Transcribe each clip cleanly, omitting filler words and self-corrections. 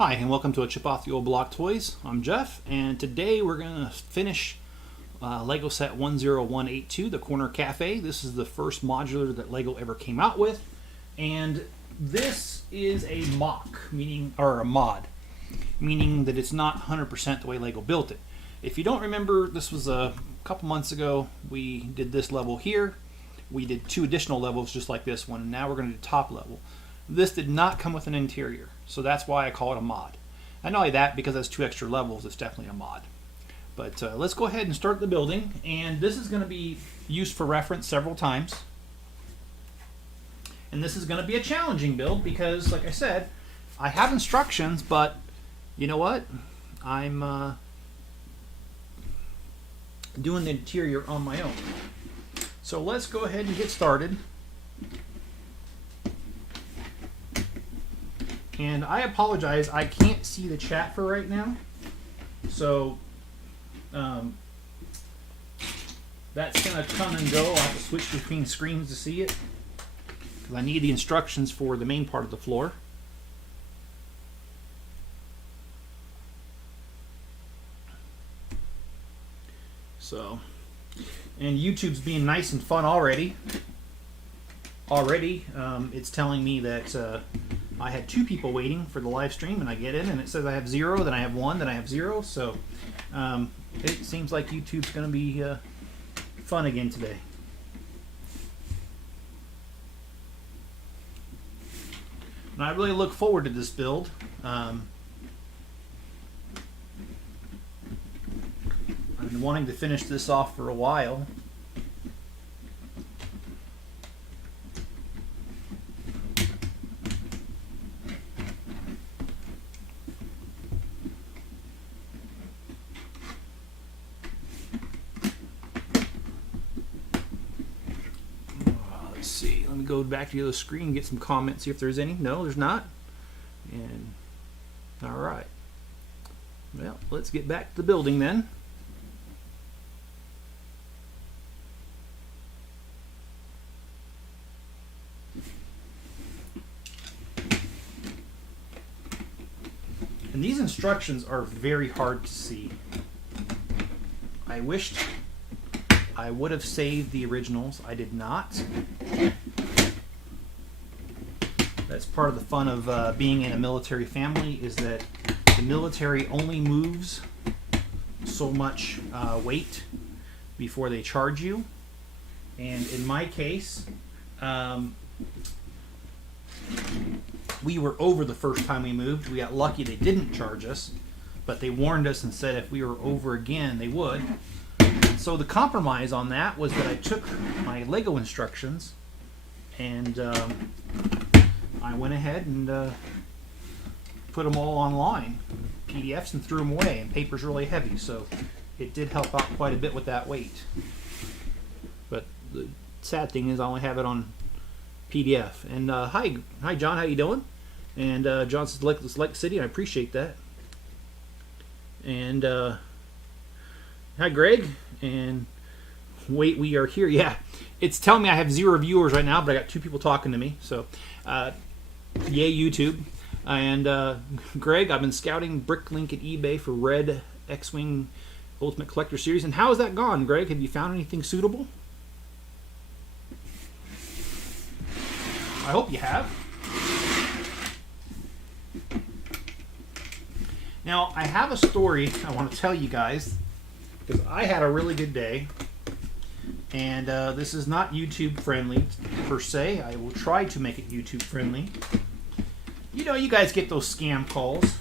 Hi, and welcome to a Chip Off the Old Block Toys. I'm Jeff, and today we're going to finish Lego set 10182, the Corner Cafe. This is the first modular that Lego ever came out with, and this is a mock, or a mod, meaning that it's not 100% the way Lego built it. If you don't remember, this was a couple months ago. We did this level here. We did 2 additional levels just like this one, and now we're going to do top level. This did not come with an interior, so that's why I call it a mod. And not only that, because it's 2 extra levels, it's definitely a mod. But let's go ahead and start the building, and this is going to be used for reference several times. And this is going to be a challenging build because, like I said, I have instructions, but you know what? I'm doing the interior on my own. So let's go ahead and get started. And I apologize, I can't see the chat for right now. So that's going to come and go. I'll have to switch between screens to see it, because I need the instructions for the main part of the floor. So, and YouTube's being nice and fun already. It's telling me that I had 2 people waiting for the live stream, and I get in and it says I have 0, then I have 1, then I have 0. So it seems like YouTube's going to be fun again today. And I really look forward to this build. I've been wanting to finish this off for a while. Let's see. Let me go back to the other screen and get some comments, see if there's any. No, there's not. And all right. Well, let's get back to the building then. And these instructions are very hard to see. I wished I would have saved the originals. I did not. That's part of the fun of being in a military family, is that the military only moves so much weight before they charge you. And in my case, we were over the first time we moved. We got lucky they didn't charge us, but they warned us and said if we were over again, they would. So the compromise on that was that I took my Lego instructions and I went ahead and put them all online, PDFs, and threw them away. And paper's really heavy, so it did help out quite a bit with that weight. But the sad thing is I only have it on PDF. And hi John, how you doing? And John says like City, and I appreciate that. And hi Greg, and wait, we are here. Yeah, it's telling me I have 0 viewers right now, but I got 2 people talking to me, so yay YouTube. And Greg, I've been scouting Bricklink at eBay for Red X-Wing Ultimate Collector Series. And how has that gone, Greg? Have you found anything suitable? I hope you have. Now, I have a story I want to tell you guys, because I had a really good day. And this is not YouTube friendly per se. I will try to make it YouTube friendly. You know, you guys get those scam calls.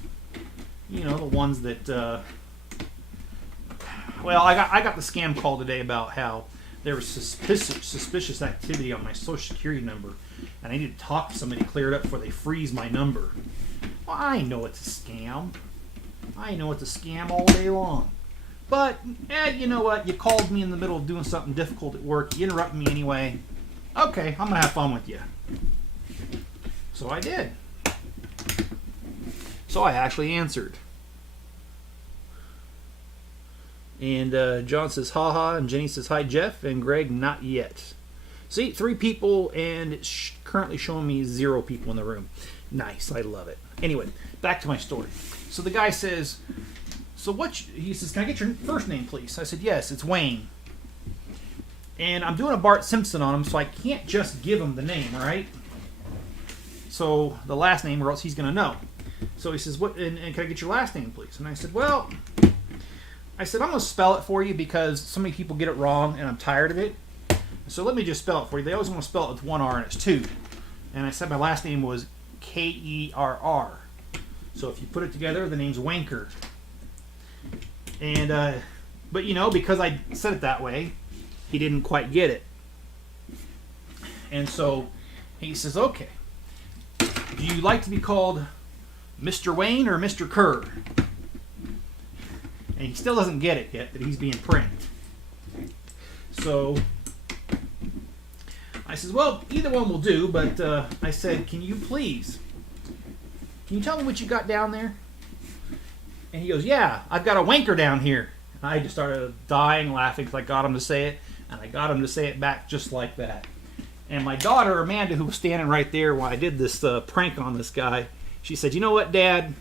You know, the ones that... well, I got the scam call today about how there was suspicious activity on my Social Security number, and I need to talk to somebody to clear it up before they freeze my number. Well, I know it's a scam. I know it's a scam all day long. But, you know what? You called me in the middle of doing something difficult at work. You interrupted me anyway. Okay, I'm going to have fun with you. So I did. So I actually answered. And John says, haha, and Jenny says, hi, Jeff, and Greg, not yet. See, 3 people, and it's currently showing me 0 people in the room. Nice, I love it. Anyway, back to my story. So the guy says, he says, can I get your first name, please? I said, yes, it's Wayne. And I'm doing a Bart Simpson on him, so I can't just give him the name, right? So the last name, or else he's going to know. So he says, "What? And can I get your last name, please?" And I said, "Well," I'm going to spell it for you because so many people get it wrong, and I'm tired of it. So let me just spell it for you. They always want to spell it with one R, and it's two. And I said my last name was Kerr. So if you put it together, the name's Wanker. And but because I said it that way, he didn't quite get it. And so he says, "Okay, do you like to be called Mr. Wayne or Mr. Kerr?" And he still doesn't get it yet that he's being pranked. So I says, "Well, either one will do," but I said, can you tell me what you got down there?" And he goes, "Yeah, I've got a wanker down here." And I just started dying laughing because I got him to say it, and I got him to say it back just like that. And my daughter, Amanda, who was standing right there while I did this prank on this guy, she said, "You know what, Dad?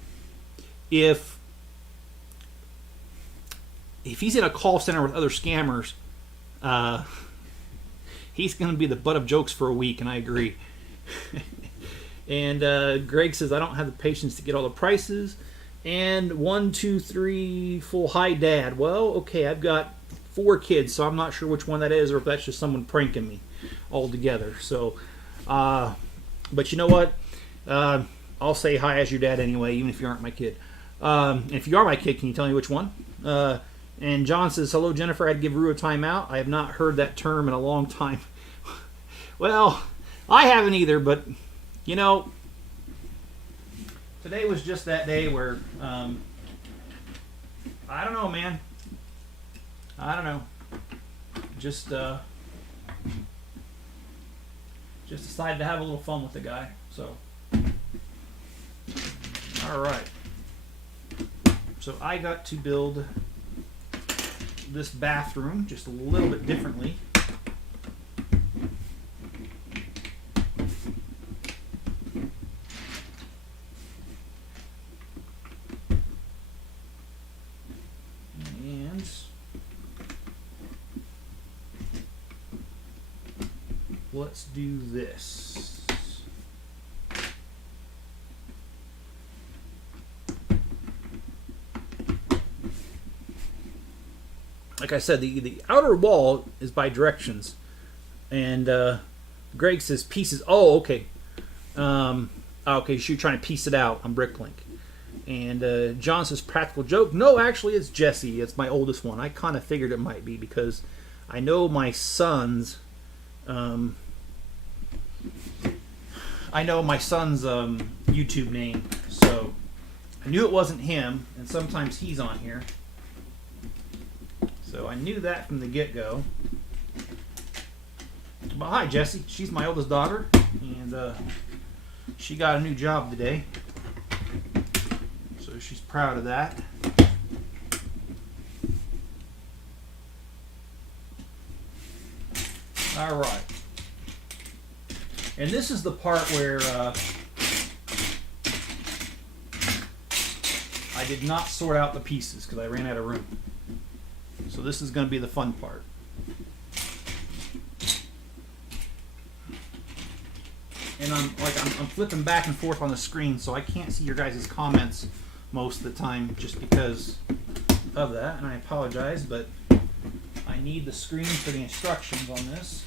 If he's in a call center with other scammers, he's going to be the butt of jokes for a week," and I agree. And Greg says, "I don't have the patience to get all the prices." And 1, 2, 3, full hi, Dad. Well, okay, I've got 4 kids, so I'm not sure which one that is, or if that's just someone pranking me altogether. So, but you know what? I'll say hi as your dad anyway, even if you aren't my kid. If you are my kid, can you tell me which one? And John says, "Hello, Jennifer. I'd give Rue a timeout. I have not heard that term in a long time." Well, I haven't either, but, today was just that day where, I don't know, man. I don't know. Just decided to have a little fun with the guy. So, all right. So I got to build this bathroom just a little bit differently. And let's do this. Like I said, the outer wall is by directions, and Greg says pieces. Oh, okay. Okay, so you're trying to piece it out on Bricklink. And John says practical joke. No, actually, it's Jesse. It's my oldest one. I kind of figured it might be because I know my son's. YouTube name, so I knew it wasn't him. And sometimes he's on here. So I knew that from the get-go. But hi, Jessie. She's my oldest daughter, and she got a new job today. So she's proud of that. All right. And this is the part where I did not sort out the pieces because I ran out of room. So this is going to be the fun part. And I'm flipping back and forth on the screen, so I can't see your guys' comments most of the time just because of that, and I apologize, but I need the screen for the instructions on this.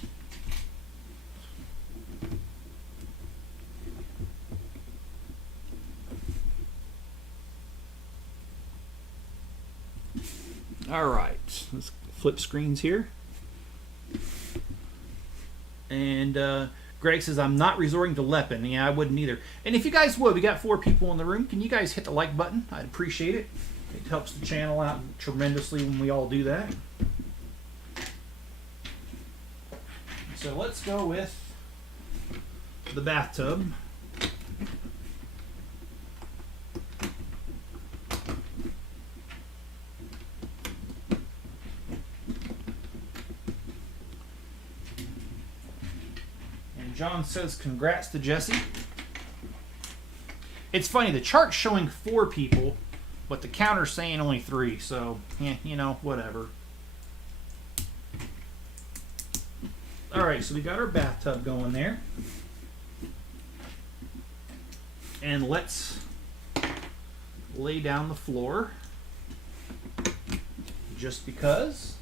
All right, let's flip screens here. And Greg says, "I'm not resorting to Leppin." Yeah, I wouldn't either. And if you guys would, we got 4 people in the room. Can you guys hit the like button? I'd appreciate it. It helps the channel out tremendously when we all do that. So let's go with the bathtub. John says congrats to Jesse. It's funny, the chart's showing 4 people, but the counter's saying only 3, so, yeah, you know, whatever. Alright, so we got our bathtub going there. And let's lay down the floor. Just because.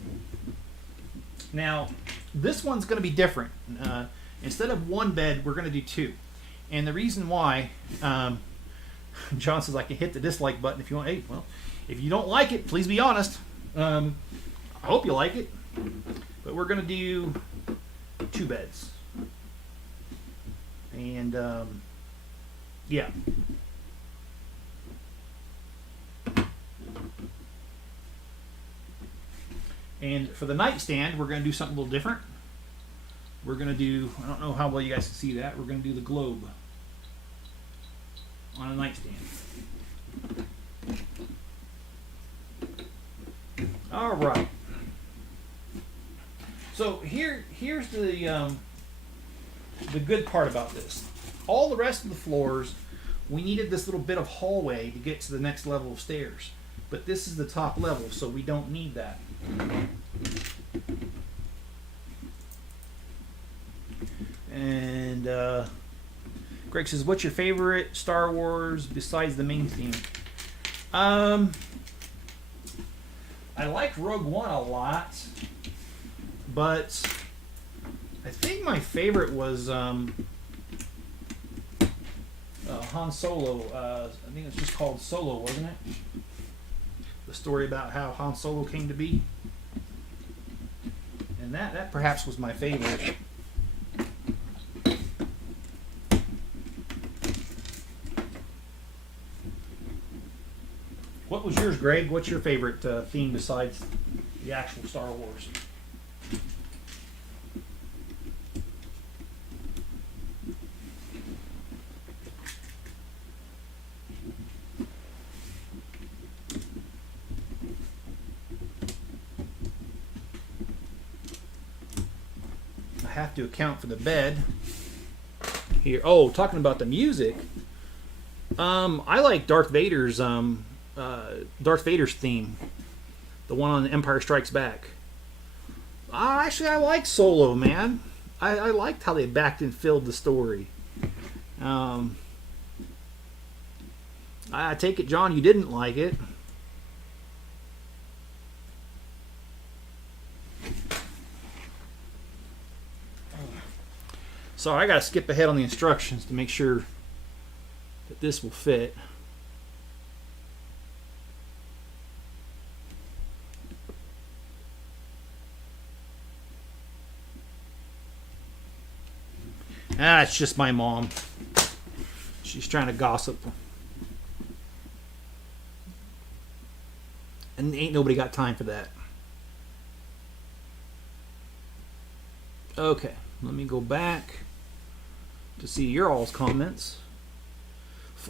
Now, this one's going to be different. Instead of 1 bed, we're going to do 2. And the reason why, John says I can hit the dislike button if you want. Hey, well, if you don't like it, please be honest. I hope you like it. But we're going to do 2 beds. And, yeah. And for the nightstand, we're going to do something a little different. We're going to do, I don't know how well you guys can see that, we're going to do the globe on a nightstand. All right. So here's the good part about this. All the rest of the floors, we needed this little bit of hallway to get to the next level of stairs. But this is the top level, so we don't need that. And Greg says, what's your favorite Star Wars besides the main theme? I like Rogue One a lot, but I think my favorite was Han Solo. I think it's just called Solo, wasn't it? The story about how Han Solo came to be. And that perhaps was my favorite. What was yours, Greg? What's your favorite theme besides the actual Star Wars? I have to account for the bed here. Oh, talking about the music. I like Darth Vader's theme, the one on Empire Strikes Back. Actually, I like Solo, man. I liked how they backed and filled the story. I take it, John, you didn't like it. Sorry, I gotta skip ahead on the instructions to make sure that this will fit. It's just my mom. She's trying to gossip. And ain't nobody got time for that. Okay, let me go back to see your all's comments.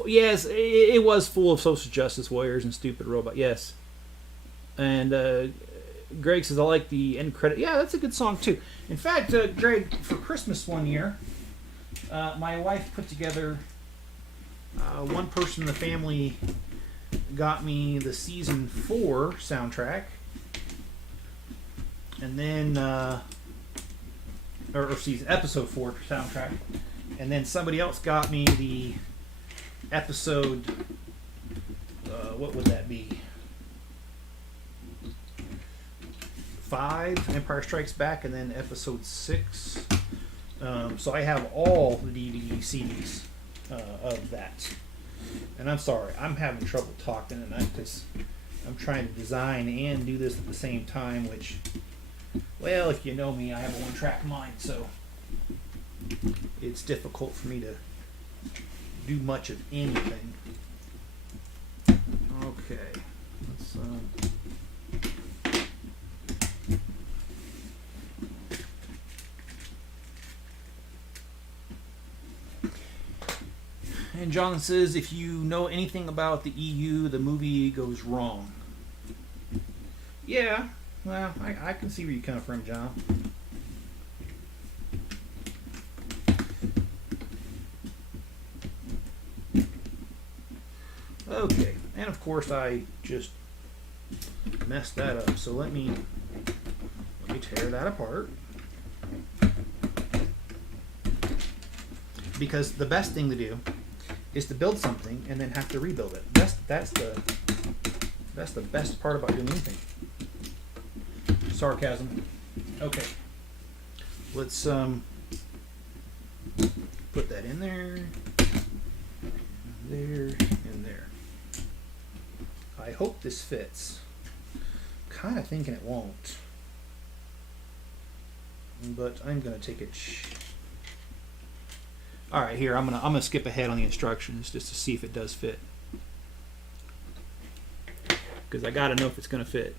Yes, it was full of social justice warriors and stupid robot. Yes. And Greg says, I like the end credit. Yeah, that's a good song too. In fact, Greg, for Christmas one year, my wife put together, one person in the family got me the season 4 soundtrack, and then or season episode 4 soundtrack, and then somebody else got me the episode, what would that be, 5 Empire Strikes Back, and then episode 6. So I have all the DVD CDs of that. And I'm sorry, I'm having trouble talking tonight because I'm trying to design and do this at the same time, which, well, if you know me, I have a one-track mind, so it's difficult for me to do much of anything. Okay, let's and John says, if you know anything about the EU, the movie goes wrong. Yeah, well, I can see where you come from, John. Okay, and of course I just messed that up. So let me tear that apart. Because the best thing to do is to build something and then have to rebuild it. That's the best part about doing anything. Sarcasm. Okay. Let's put that in there, and there. I hope this fits. Kind of thinking it won't, but I'm gonna take it. All right, here I'm gonna skip ahead on the instructions just to see if it does fit, because I gotta know if it's gonna fit.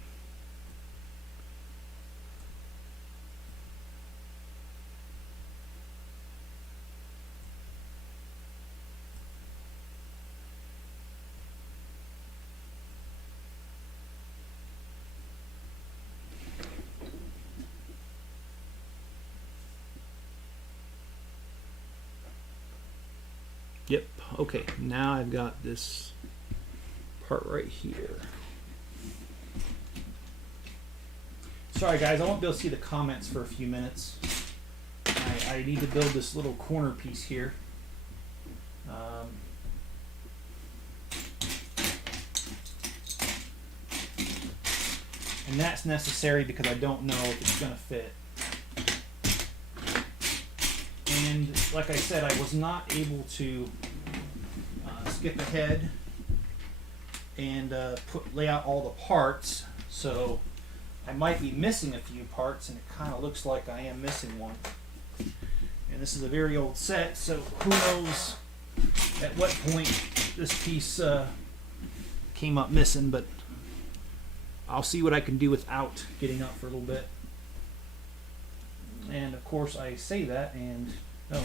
Yep, okay, now I've got this part right here. Sorry guys, I won't be able to see the comments for a few minutes. I need to build this little corner piece here. And that's necessary because I don't know if it's going to fit. And like I said, I was not able to skip ahead and lay out all the parts, so I might be missing a few parts, and it kind of looks like I am missing one. And this is a very old set, so who knows at what point this piece came up missing, but I'll see what I can do without getting up for a little bit. And of course I say that, and no,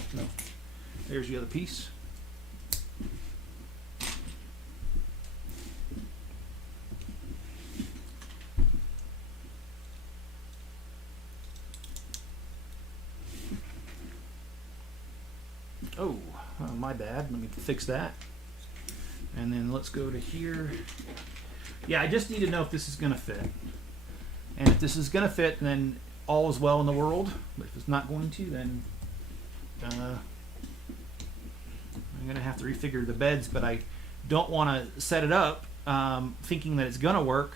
there's the other piece. Oh, my bad. Let me fix that. And then let's go to here. Yeah, I just need to know if this is going to fit. And if this is going to fit, then all is well in the world. But if it's not going to, then I'm going to have to refigure the beds. But I don't want to set it up thinking that it's going to work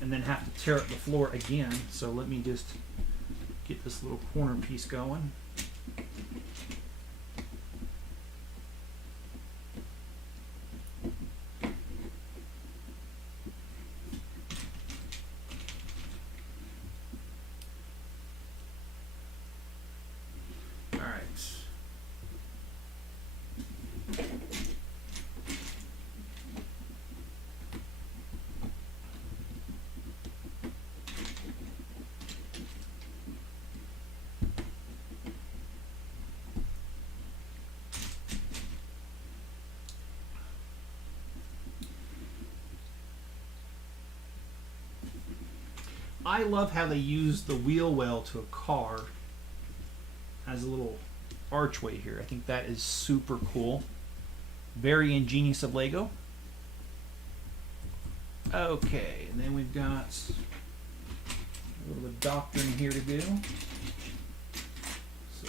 and then have to tear up the floor again. So let me just get this little corner piece going. I love how they use the wheel well to a car as a little archway here. I think that is super cool. Very ingenious of Lego. Okay, and then we've got a little bit of doctoring here to do. So,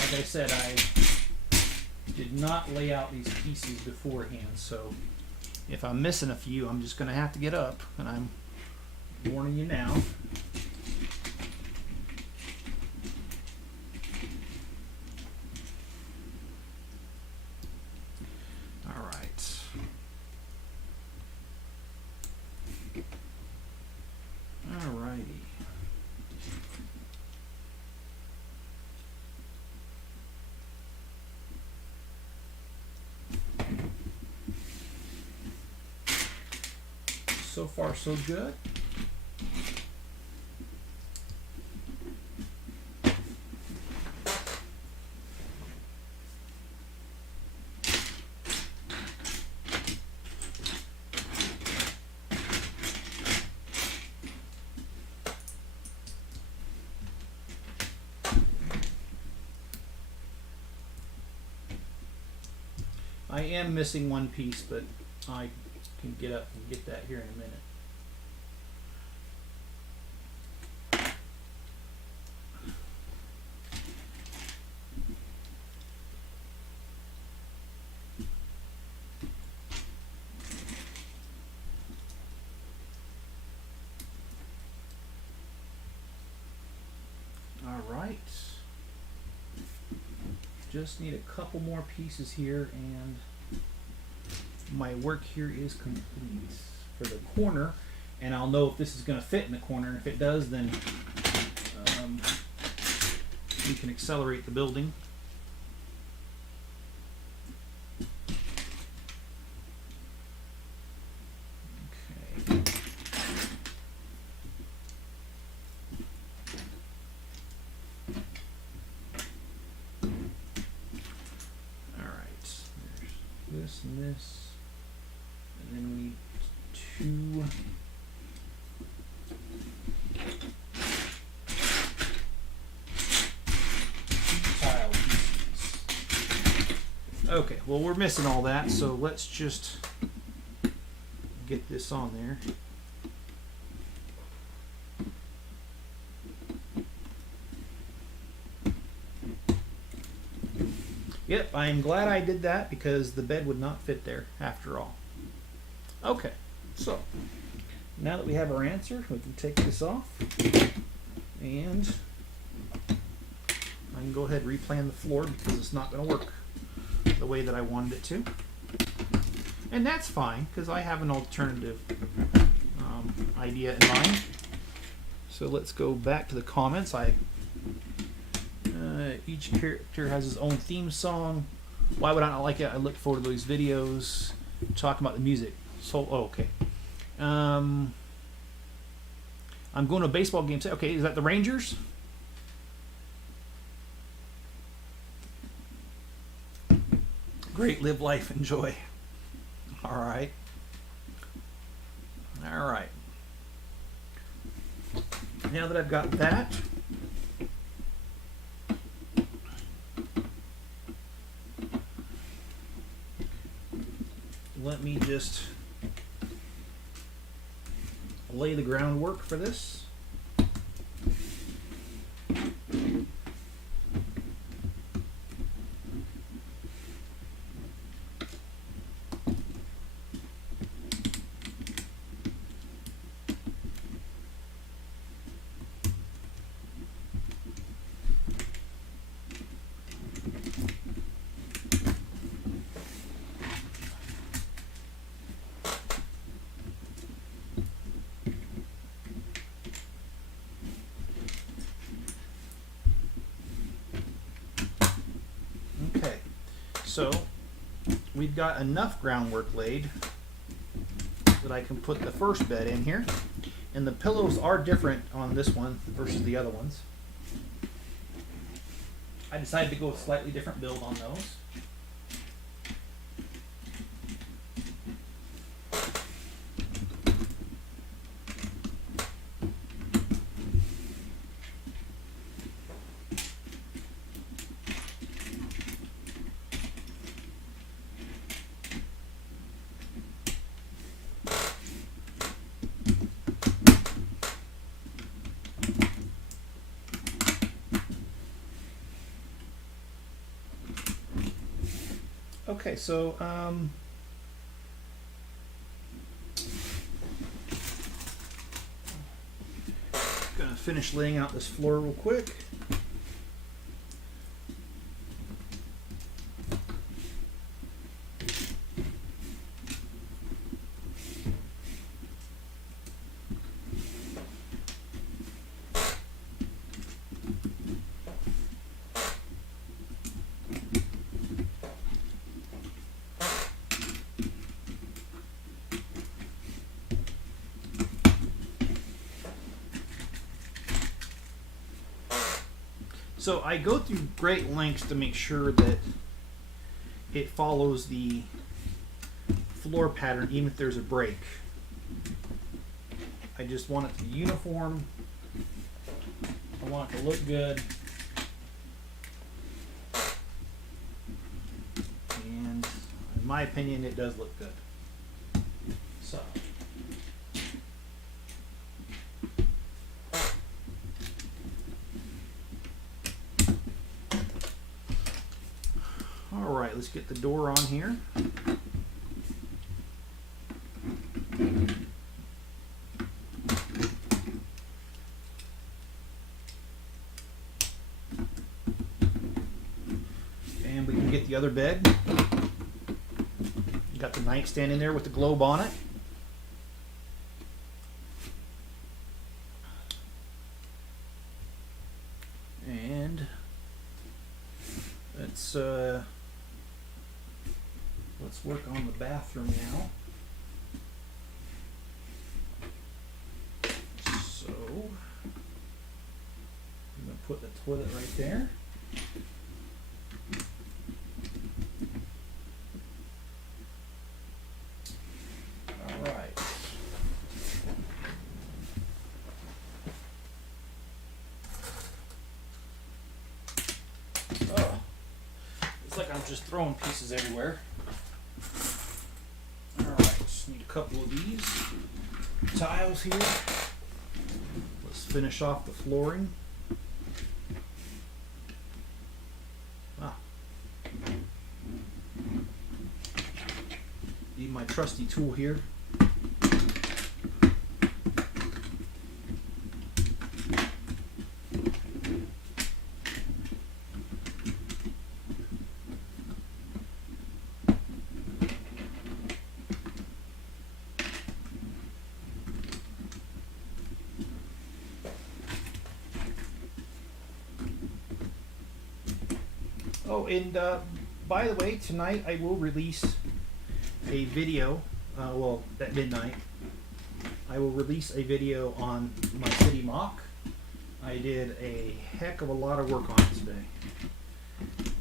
like I said, I did not lay out these pieces beforehand, so if I'm missing a few, I'm just going to have to get up, and I'm warning you now. All right. All righty. So far, so good. I am missing one piece, but I can get up and get that here in a minute. Alright, just need a couple more pieces here and my work here is complete for the corner, and I'll know if this is going to fit in the corner. If it does, then we can accelerate the building. This and this, and then we need two tile pieces. Okay, well, we're missing all that, so let's just get this on there. Yep, I am glad I did that because the bed would not fit there after all. Okay, so now that we have our answer, we can take this off and I can go ahead and replan the floor because it's not going to work the way that I wanted it to. And that's fine because I have an alternative idea in mind. So let's go back to the comments. Each character has his own theme song. Why would I not like it? I look forward to those videos talking about the music. So, okay. I'm going to a baseball game. Okay, is that the Rangers? Great, live life, enjoy. All right. All right. Now that I've got that, let me just lay the groundwork for this. So we've got enough groundwork laid that I can put the first bed in here, and the pillows are different on this one versus the other ones. I decided to go with a slightly different build on those. Okay, so gonna finish laying out this floor real quick. So I go through great lengths to make sure that it follows the floor pattern even if there's a break. I just want it to be uniform. I want it to look good. And I my opinion, it does look good. So. All right, let's get the door on here. And we can get the other bed. Got the nightstand in there with the globe on it. And let's work on the bathroom now. So I'm going to put the toilet right there. All right. Oh, it's like I'm just throwing pieces everywhere. Just need a couple of these tiles here. Let's finish off the flooring. Need my trusty tool here. Oh, and by the way, tonight I will release a video, well, at midnight, I will release a video on my city mock. I did a heck of a lot of work on it today.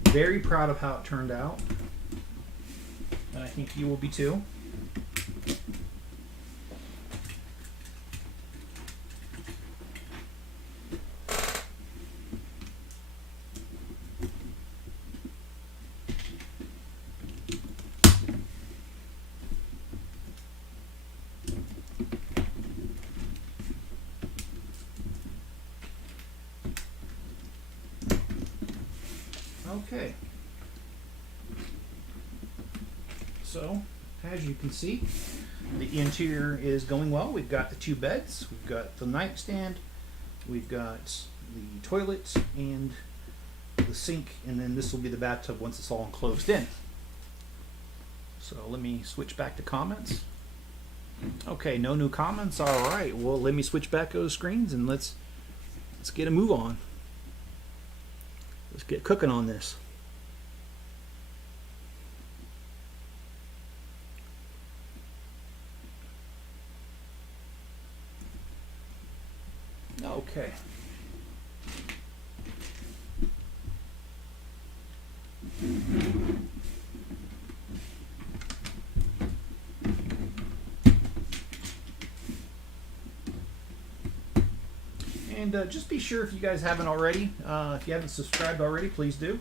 Very proud of how it turned out, and I think you will be too. Okay, so as you can see, the interior is going well. We've got the two beds, we've got the nightstand, we've got the toilet and the sink, and then this will be the bathtub once it's all enclosed in. So let me switch back to comments. Okay, no new comments. All right, well, let me switch back those screens and let's get a move on. Let's get cooking on this. Okay. And just be sure, if you guys haven't already, if you haven't subscribed already, please do.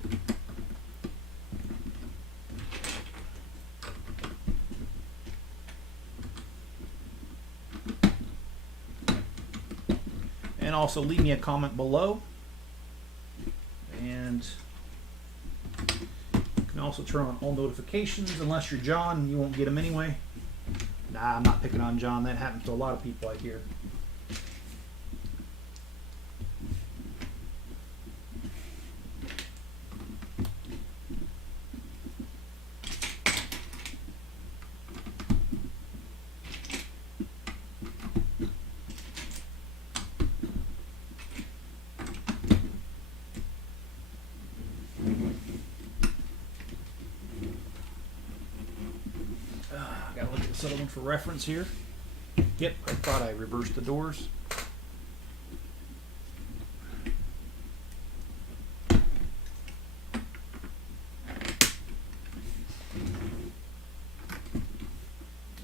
And also leave me a comment below. And you can also turn on all notifications. Unless you're John, you won't get them anyway. Nah, I'm not picking on John. That happens to a lot of people I hear. Gotta look at the settlement for reference here. Yep, I thought I reversed the doors.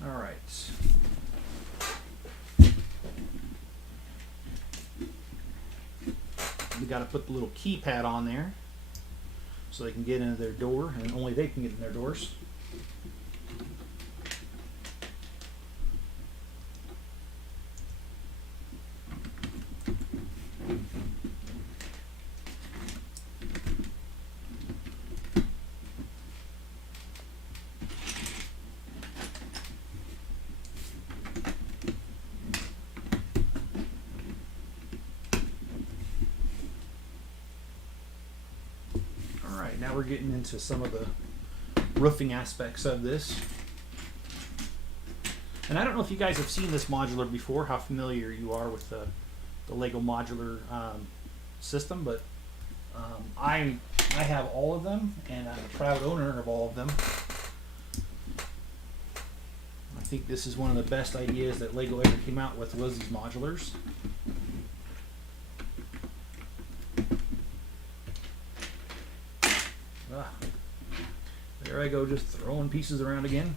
All right. We got to put the little keypad on there so they can get into their door, and only they can get in their doors. now we're getting into some of the roofing aspects of this. And I don't know if you guys have seen this modular before, how familiar you are with the Lego modular system, but I have all of them, and I'm a proud owner of all of them. I think this is one of the best ideas that Lego ever came out with, was these modulars. There I go, just throwing pieces around again.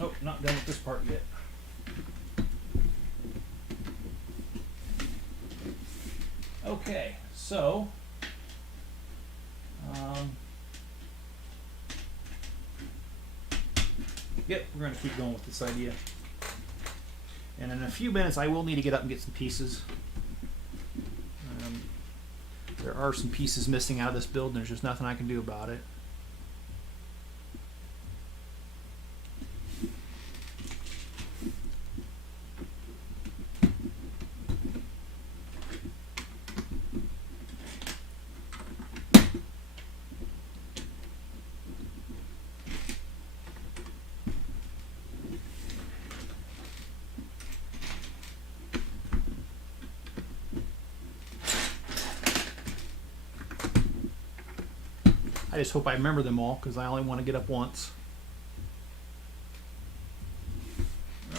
Oh, not done with this part yet. Okay, so yep, we're going to keep going with this idea. And in a few minutes, I will need to get up and get some pieces. There are some pieces missing out of this build, and there's just nothing I can do about it. I just hope I remember them all, because I only want to get up once.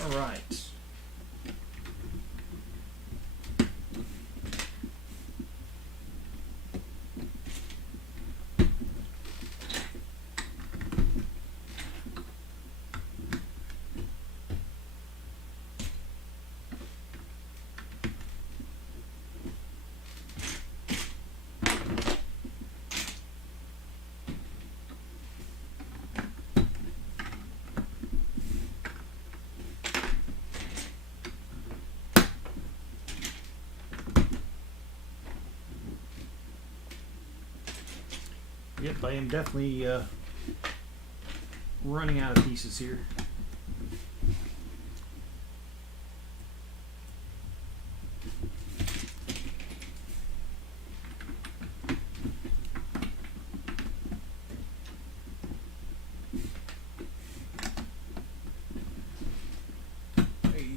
All right. Yep, I am definitely running out of pieces here.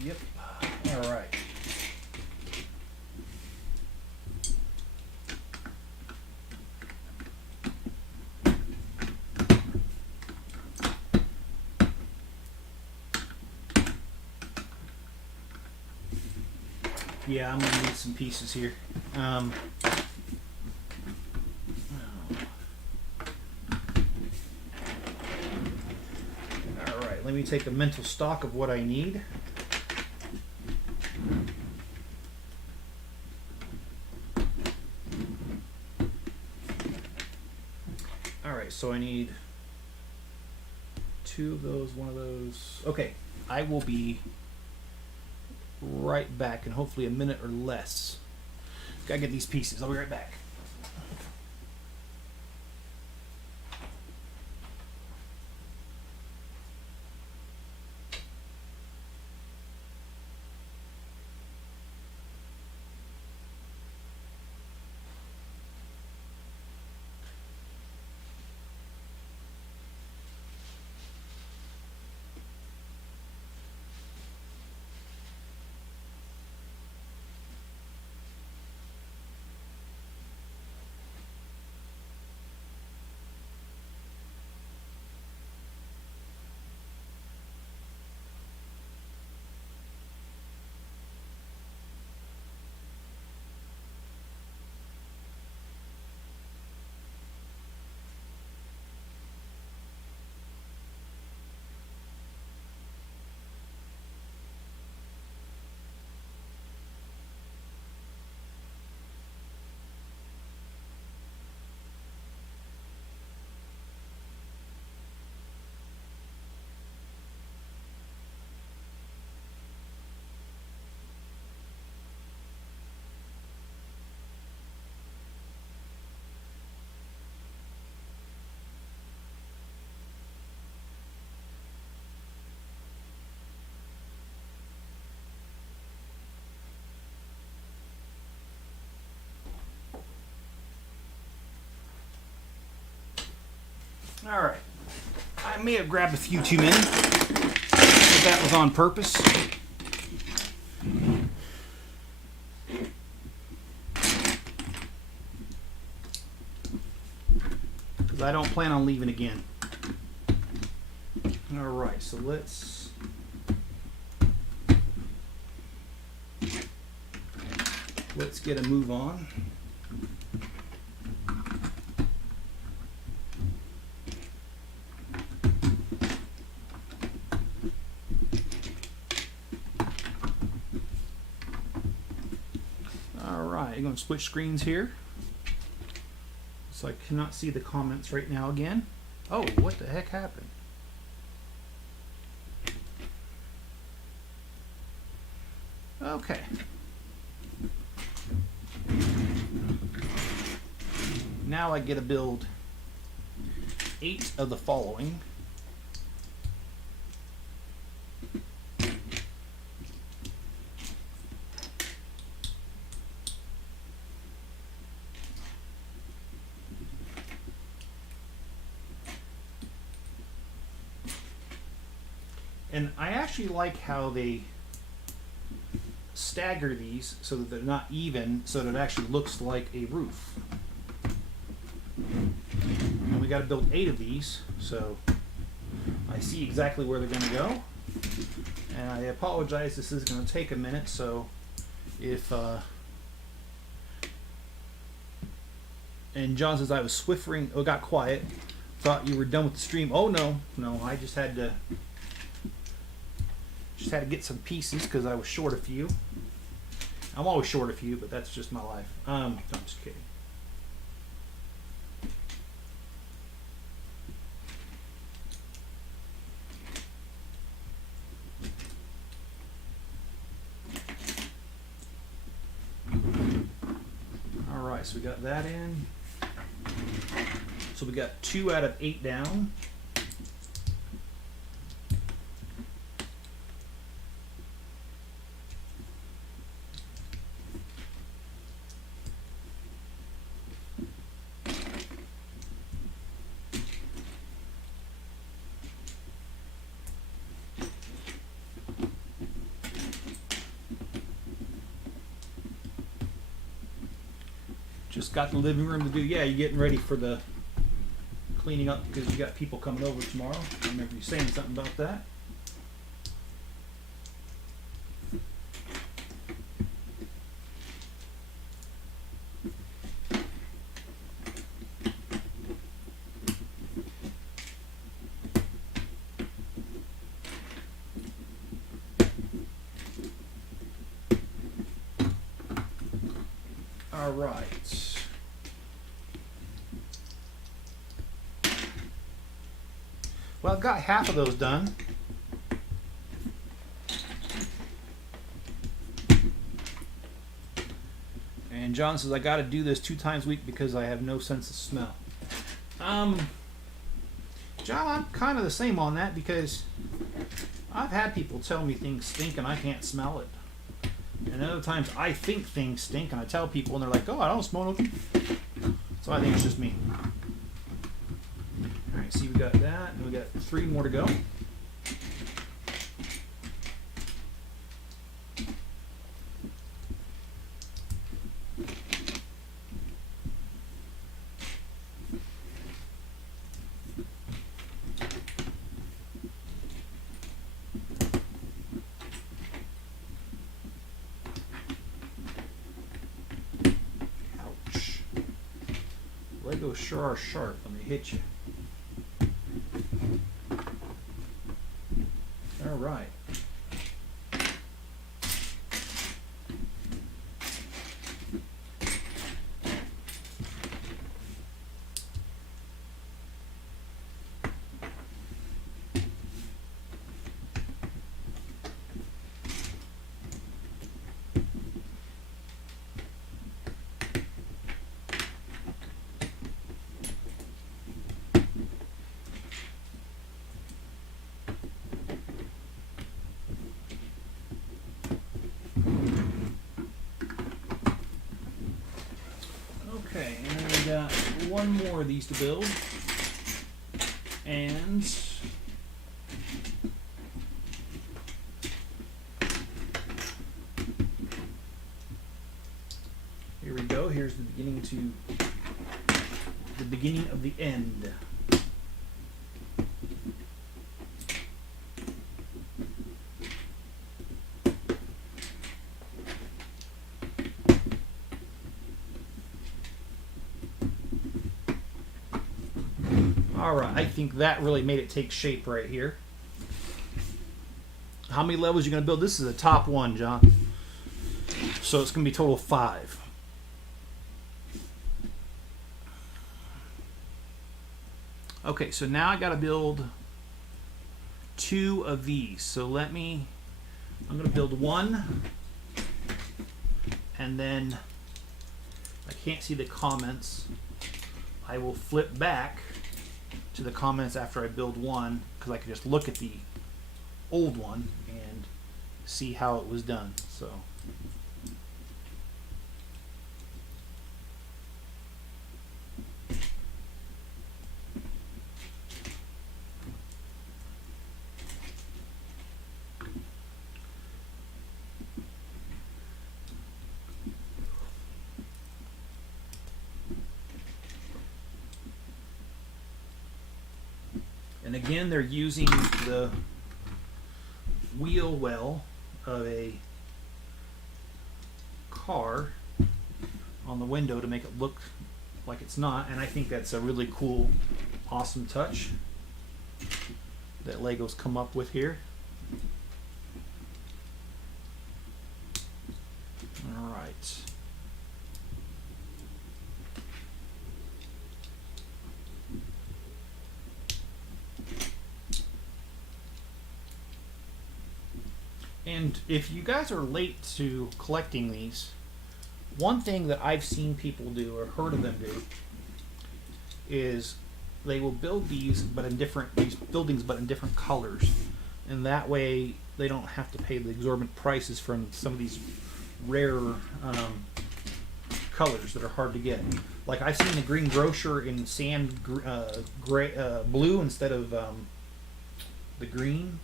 Yep, all right. Yeah, I'm going to need some pieces here. Alright, let me take a mental stock of what I need. Alright, so I need 2 of those, 1 of those. Okay, I will be right back in hopefully a minute or less. Gotta get these pieces. I'll be right back. All right. I may have grabbed a few too many, but that was on purpose. Because I don't plan on leaving again. All right, so let's get a move on. I'm going to switch screens here. So I cannot see the comments right now again. Oh, what the heck happened? Okay. Now I get to build 8 of the following. And I actually like how they stagger these so that they're not even, so that it actually looks like a roof. And we got to build 8 of these, so I see exactly where they're going to go. And I apologize, this is going to take a minute, so if and John says I was swiffering, oh, got quiet, thought you were done with the stream. Oh no, I just had to get some pieces because I was short a few. I'm always short a few, but that's just my life. No, I'm just kidding. All right, so we got that in. So we got 2 out of 8 down. Just got the living room to do. Yeah, you're getting ready for the cleaning up because you got people coming over tomorrow. I remember you saying something about that. All right. Well, I've got half of those done. And John says I got to do this 2 times a week because I have no sense of smell. John, I'm kind of the same on that because I've had people tell me things stink and I can't smell it. And other times I think things stink and I tell people and they're like, oh, I don't smell nothing. So I think it's just me. Alright, see, we got that, and we got 3 more to go. Ouch. Legos sure are sharp when they hit you. All right. Okay, and then we got 1 more of these to build. And here we go. Here's the beginning of the end. Alright, I think that really made it take shape right here. How many levels are you going to build? This is the top one, John. So it's going to be a total of 5. Okay, so now I got to build 2 of these. So I'm going to build 1, and then I can't see the comments. I will flip back to the comments after I build 1, because I can just look at the old one and see how it was done. So and again, they're using the wheel well of a car on the window to make it look like it's not, and I think that's a really cool, awesome touch that Lego's come up with here. All right. And if you guys are late to collecting these, one thing that I've seen people do or heard of them do is they will build these buildings but in different colors, and that way they don't have to pay the exorbitant prices from some of these rare colors that are hard to get. Like I've seen the green grocer in sand blue instead of the green.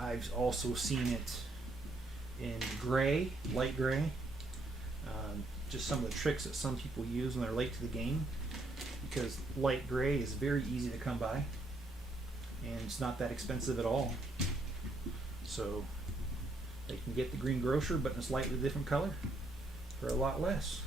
I've also seen it in gray, light gray. Just some of the tricks that some people use when they're late to the game, because light gray is very easy to come by and it's not that expensive at all. So they can get the green grocer but in a slightly different color for a lot less.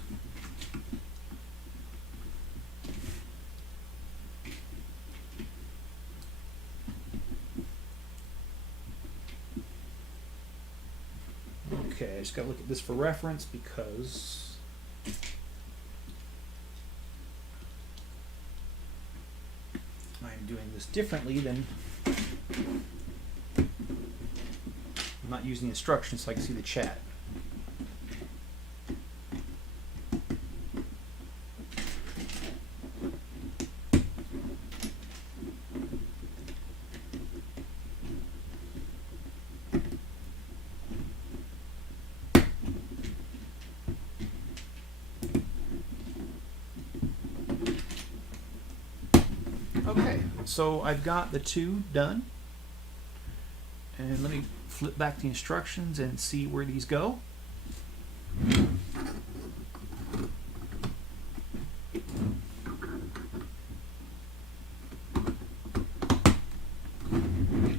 Okay, I just got to look at this for reference because I'm doing this differently than I'm not using the instructions so I can see the chat. Okay, so I've got the 2 done, and let me flip back the instructions and see where these go.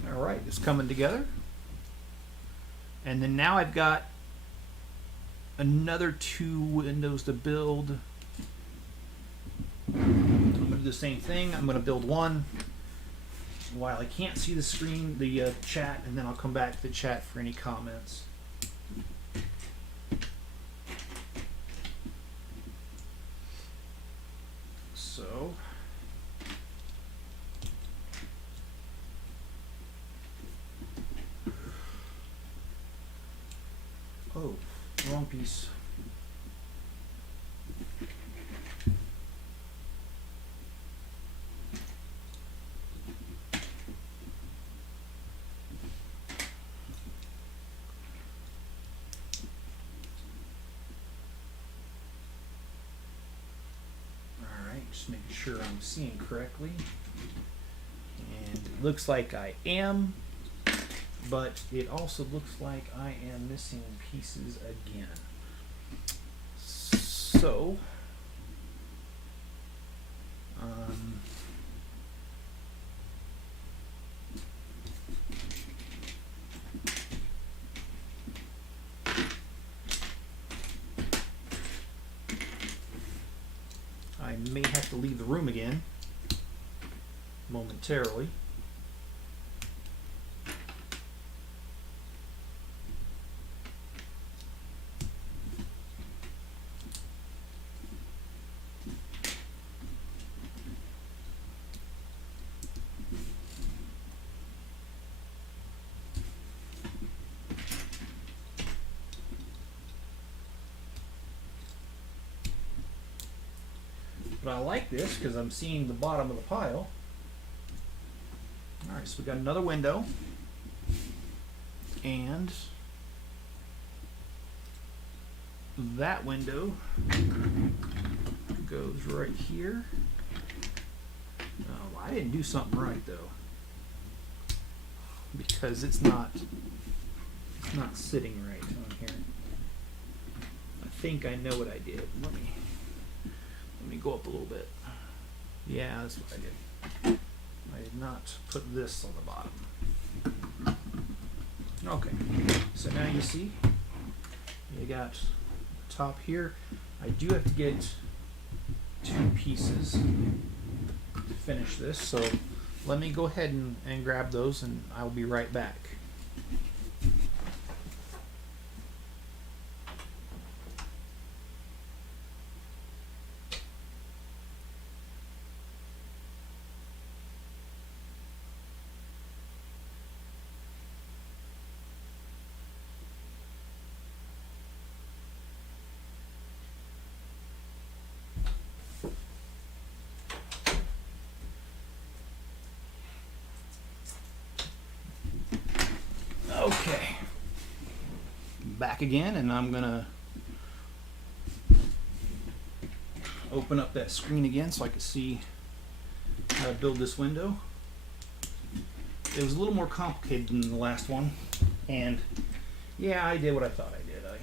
Alright, it's coming together, and then now I've got another 2 windows to build. Do the same thing. I'm going to build 1 while I can't see the screen, the chat, and then I'll come back to the chat for any comments. So oh, wrong piece. Just making sure I'm seeing correctly. And it looks like I am, but it also looks like I am missing pieces again. So, I may have to leave the room again momentarily. But I like this because I'm seeing the bottom of the pile. Alright, so we got another window. And that window goes right here. Oh, I didn't do something right though. Because it's not sitting right on here. I think I know what I did. Let me go up a little bit. Yeah, that's what I did. I did not put this on the bottom. Okay, so now you see you got the top here. I do have to get 2 pieces to finish this, so let me go ahead and grab those, and I'll be right back. Okay, back again, and I'm gonna open up that screen again so I can see how to build this window. It was a little more complicated than the last one, and yeah, I did what I thought I did. I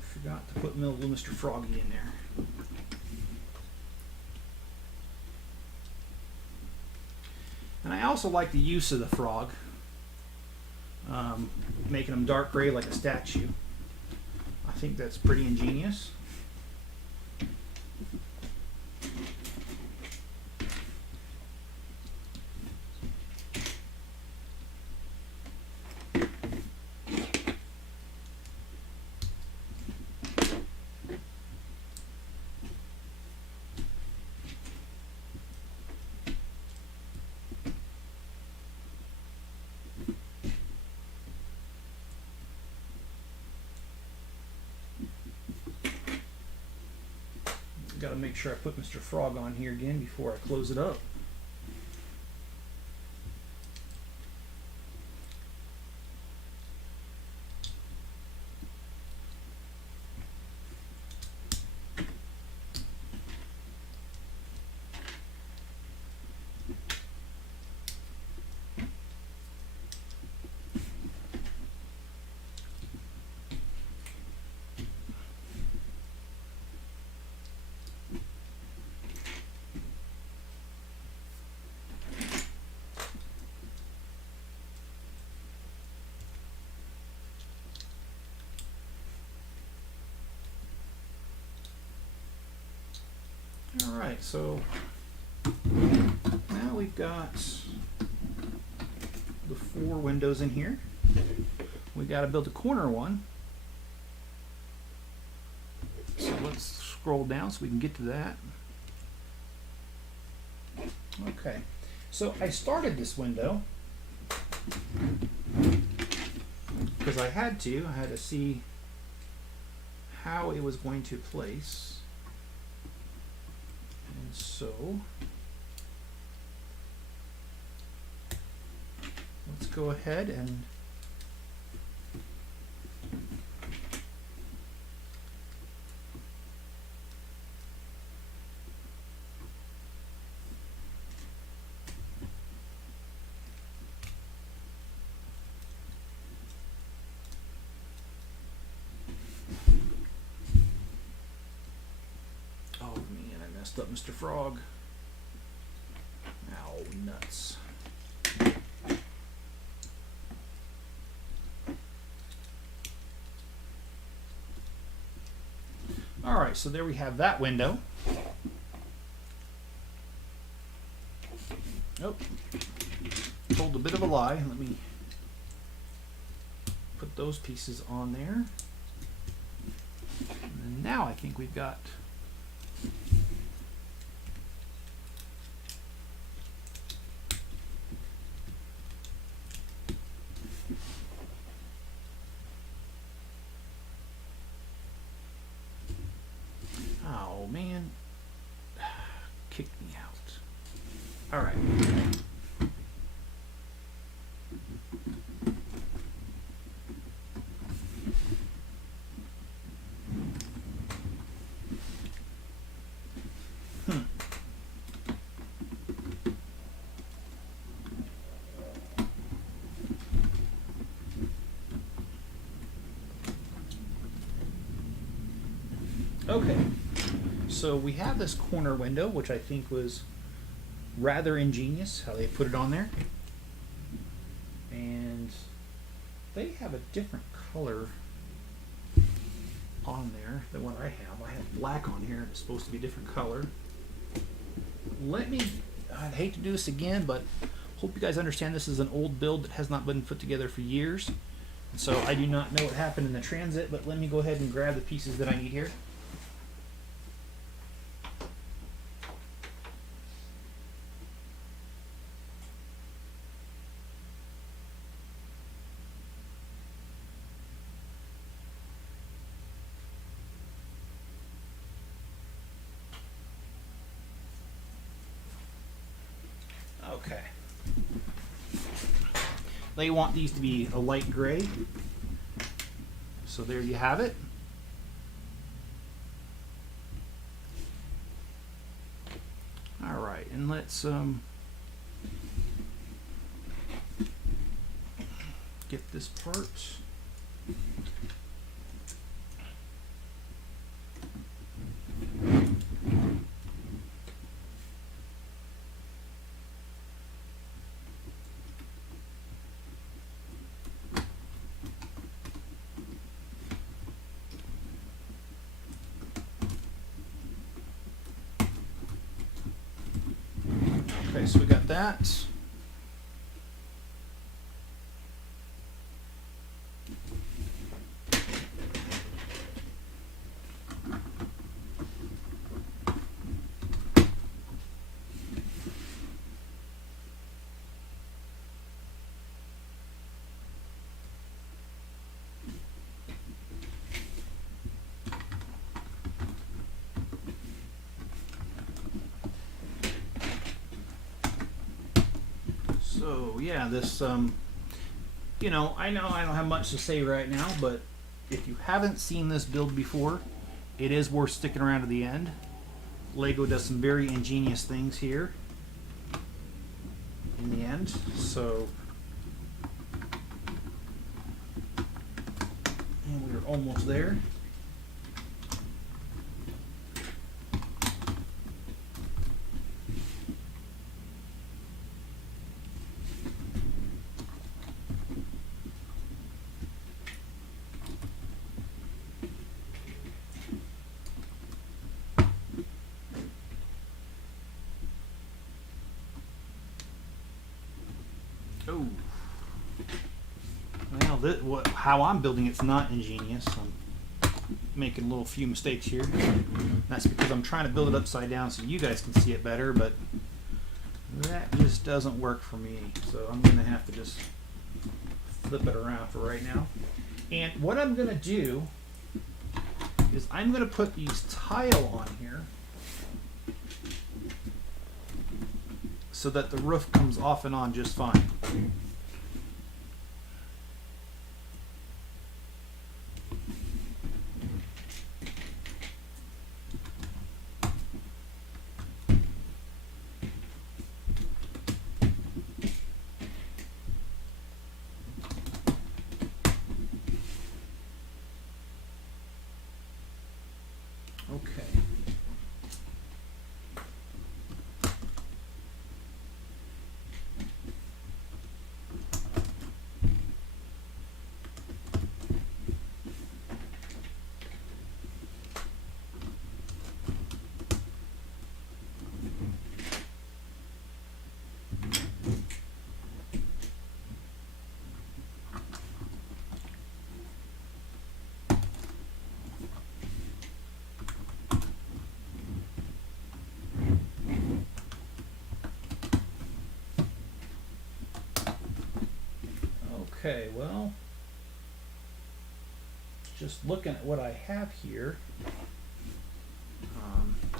forgot to put little Mr. Froggy in there. And I also like the use of the frog. Making them dark gray like a statue. I think that's pretty ingenious. Got to make sure I put Mr. Frog on here again before I close it up. Alright, so now we've got the 4 windows in here. We got to build a corner one. So let's scroll down so we can get to that. Okay, so I started this window because I had to see how it was going to place. And so let's go ahead and messed up, Mr. Frog. Ow, nuts. Alright, so there we have that window. Nope. Told a bit of a lie. Let me put those pieces on there. And now I think we've got oh man. Kick me out. All right. Okay, so we have this corner window, which I think was rather ingenious how they put it on there. And they have a different color on there than what I have. I have black on here, and it's supposed to be a different color. I'd hate to do this again, but hope you guys understand this is an old build that has not been put together for years. And so I do not know what happened in the transit, but let me go ahead and grab the pieces that I need here. Okay. They want these to be a light gray. So there you have it. All right, and let's get this part. Okay, so we got that. So yeah, this you know I don't have much to say right now, but if you haven't seen this build before, it is worth sticking around to the end. Lego does some very ingenious things here in the end, so and we're almost there. Oh, well, how I'm building it's not ingenious. I'm making a little few mistakes here. That's because I'm trying to build it upside down so you guys can see it better, but that just doesn't work for me. So I'm going to have to just flip it around for right now. And what I'm going to do is I'm going to put these tile on here so that the roof comes off and on just fine. Okay. Okay, well, just looking at what I have here,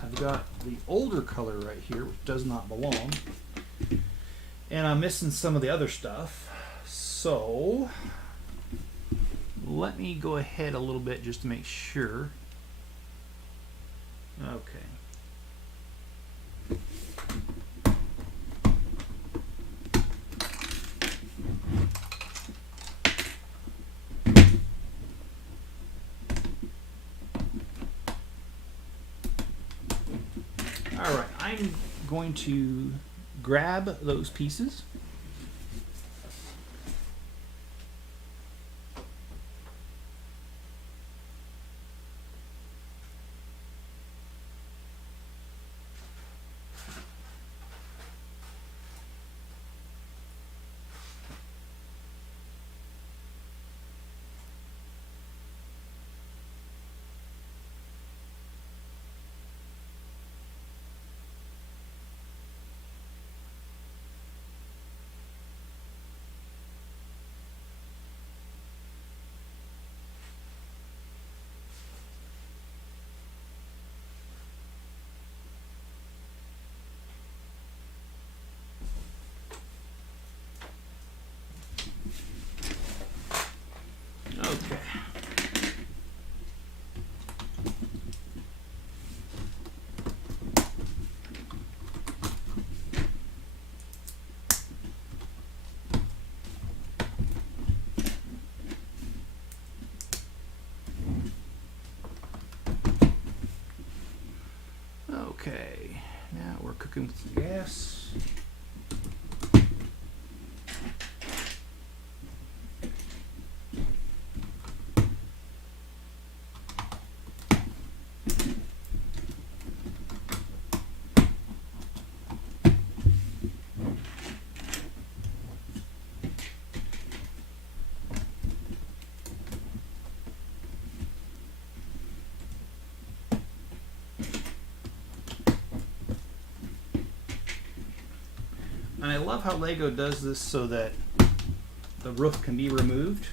I've got the older color right here, which does not belong, and I'm missing some of the other stuff. So let me go ahead a little bit just to make sure. Okay. All right, I'm going to grab those pieces. Okay. Okay, now we're cooking with some gas. And I love how Lego does this so that the roof can be removed.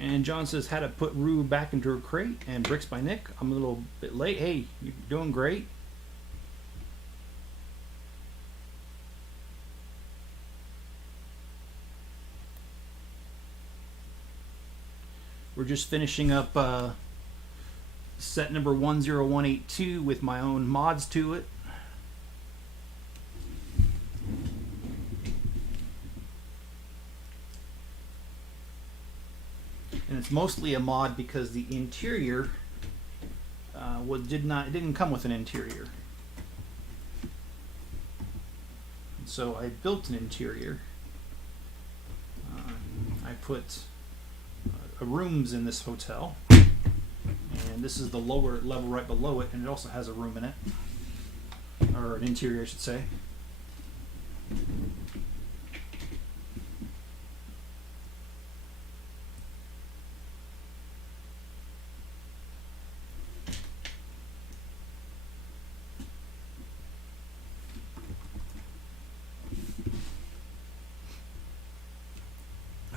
And John says how to put Rue back into her crate, and Bricks by Nick. I'm a little bit late. Hey, you're doing great. We're just finishing up set number 10182 with my own mods to it. And it's mostly a mod because the interior it didn't come with an interior. And so I built an interior. I put rooms in this hotel, and this is the lower level right below it, and it also has a room in it, or an interior I should say.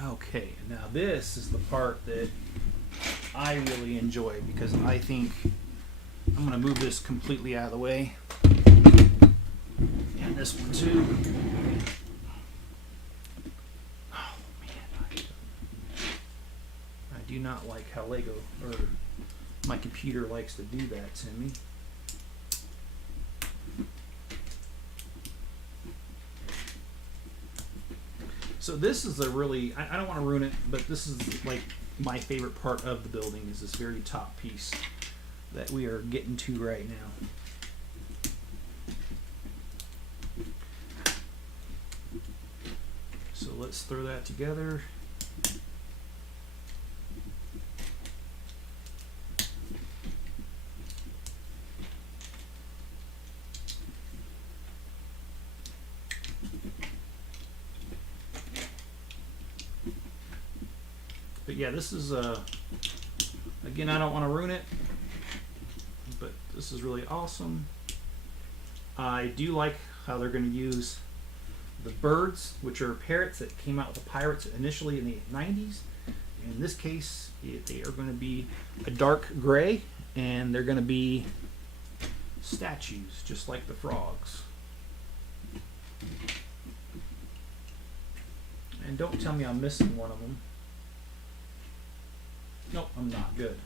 Okay, now this is the part that I really enjoy because I think I'm going to move this completely out of the way. And this one too. Oh man, I do not like how Lego or my computer likes to do that to me. So this is a really, I don't want to ruin it, but this is like my favorite part of the building is this very top piece that we are getting to right now. So let's throw that together. But yeah, this is again, I don't want to ruin it, but this is really awesome. I do like how they're going to use the birds, which are parrots that came out with the pirates initially in the 90s. In this case, they are going to be a dark gray, and they're going to be statues, just like the frogs. And don't tell me I'm missing one of them. Nope, I'm not. Good.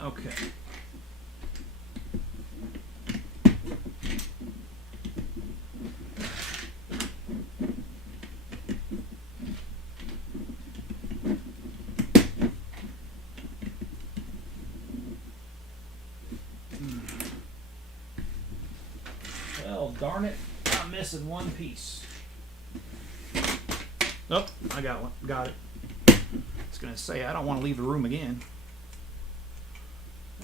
Okay. Well, darn it, I'm missing one piece. Oh, I got one. Got it. I was going to say, I don't want to leave the room again.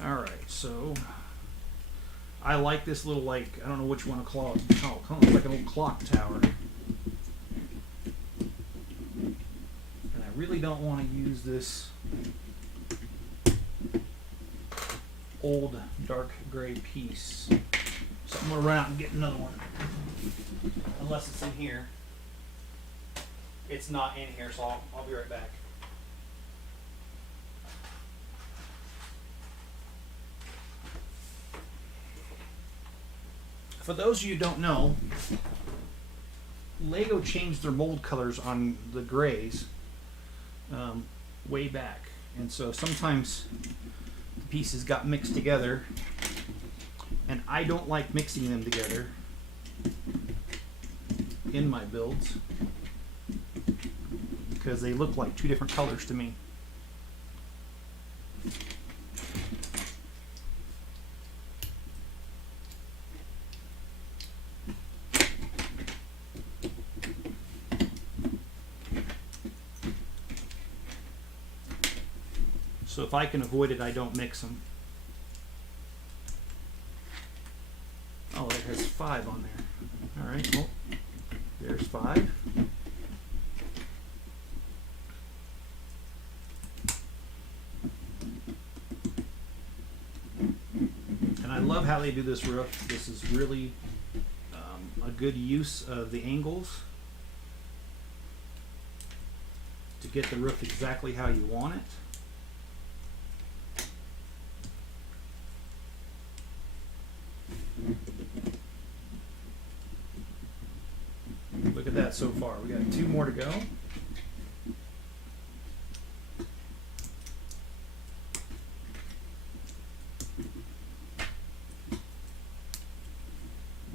Alright, so I like this little, like, I don't know which one to call it. Oh, it looks like an old clock tower. And I really don't want to use this old dark gray piece. So I'm going to run out and get another one. Unless it's in here. It's not in here, so I'll be right back. For those of you who don't know, Lego changed their mold colors on the grays way back. And so sometimes the pieces got mixed together, and I don't like mixing them together in my builds because they look like two different colors to me. So if I can avoid it, I don't mix them. Oh, it has 5 on there. All right, well, there's 5. And I love how they do this roof. This is really a good use of the angles to get the roof exactly how you want it. Look at that so far. We got 2 more to go.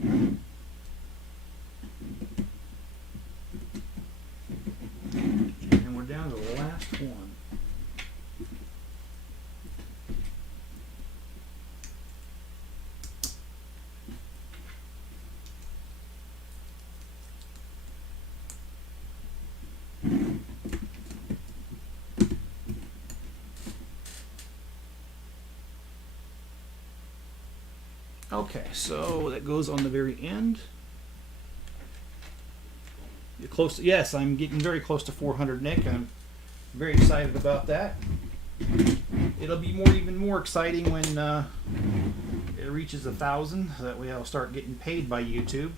And we're down to the last one. Okay, so that goes on the very end. You're close to, yes, I'm getting very close to 400, Nick. I'm very excited about that. It'll be even more exciting when it reaches 1,000. So that way I'll start getting paid by YouTube.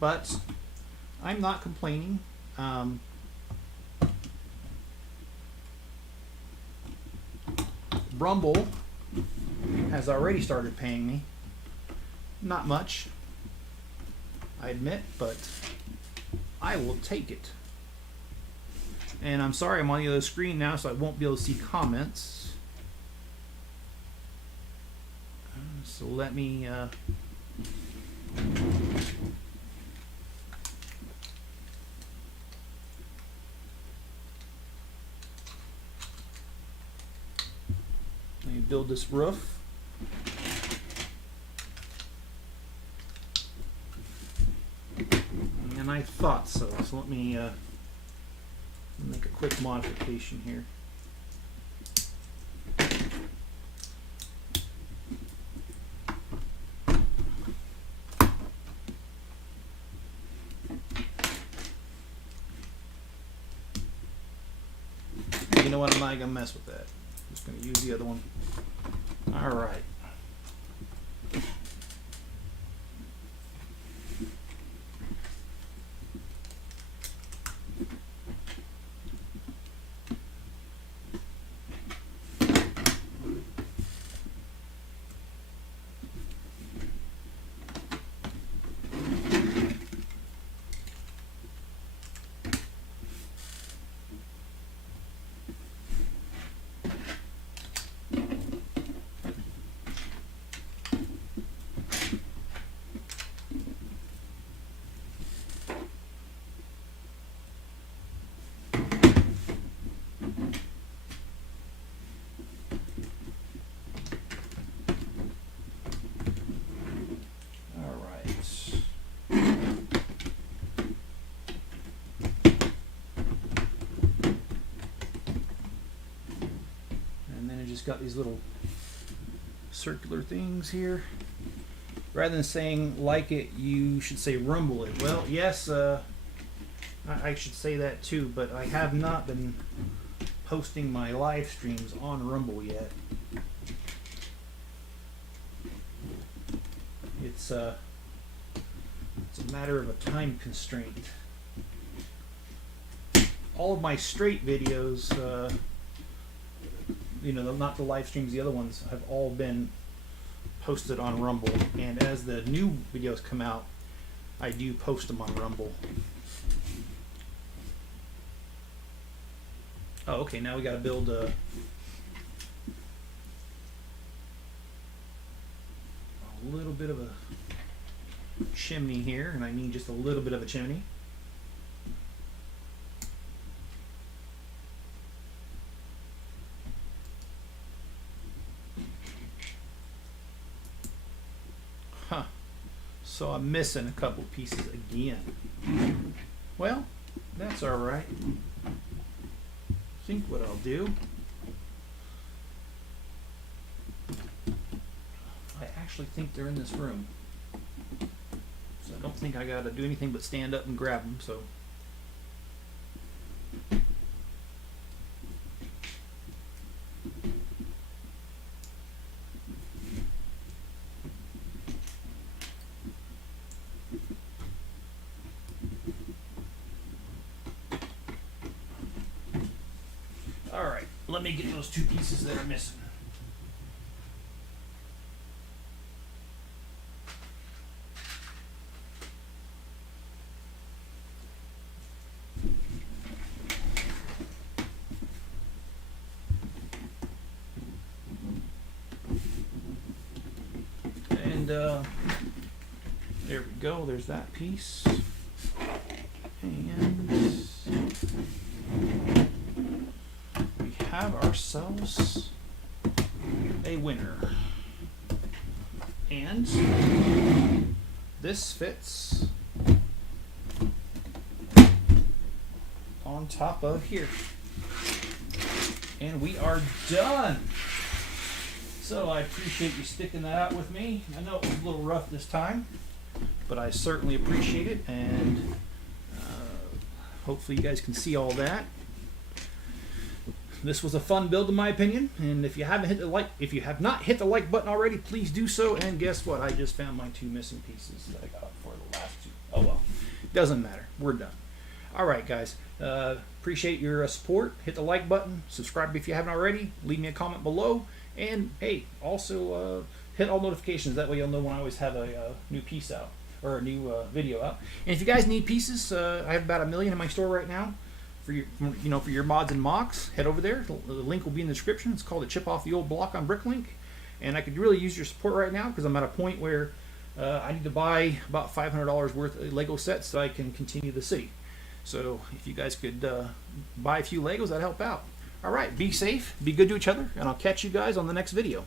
But I'm not complaining. Brumble has already started paying me. Not much, I admit, but I will take it. And I'm sorry I'm on the other screen now, so I won't be able to see comments. So let me build this roof. I thought so. So let me make a quick modification here. You know what? I'm not gonna mess with that. I'm just gonna use the other one. All right. Just got these little circular things here. Rather than saying like it, you should say rumble it. Well, yes, I should say that too, but I have not been posting my live streams on Rumble yet. It's a matter of a time constraint. All of my straight videos, you know, not the live streams, the other ones have all been posted on Rumble, and as the new videos come out, I do post them on Rumble. Oh, okay, now we got to build a little bit of a chimney here, and I mean just a little bit of a chimney. So I'm missing a couple pieces again. Well, that's all right. I think what I'll do, I actually think they're in this room. So I don't think I got to do anything but stand up and grab them. So. Alright, let me get those two pieces that are missing. And there we go, there's that piece. And have ourselves a winner, and this fits on top of here, and we are done. So I appreciate you sticking that out with me. I know it was a little rough this time, but I certainly appreciate it, and hopefully you guys can see all that. This was a fun build in my opinion, and if you have not hit the like button already, please do so. And guess what? I just found my two missing pieces that I got for the last two. Oh well, doesn't matter. We're done. All right, guys. Appreciate your support. Hit the like button. Subscribe if you haven't already. Leave me a comment below, and hey, also hit all notifications. That way you'll know when I always have a new piece out or a new video out. And if you guys need pieces, I have about 1 million in my store right now. For your, for your mods and mocks, head over there. The link will be in the description. It's called a chip off the old block on Bricklink, and I could really use your support right now because I'm at a point where I need to buy about $500 worth of Lego sets so I can continue the city. So if you guys could buy a few Legos, that'd help out. All right, be safe, be good to each other, and I'll catch you guys on the next video.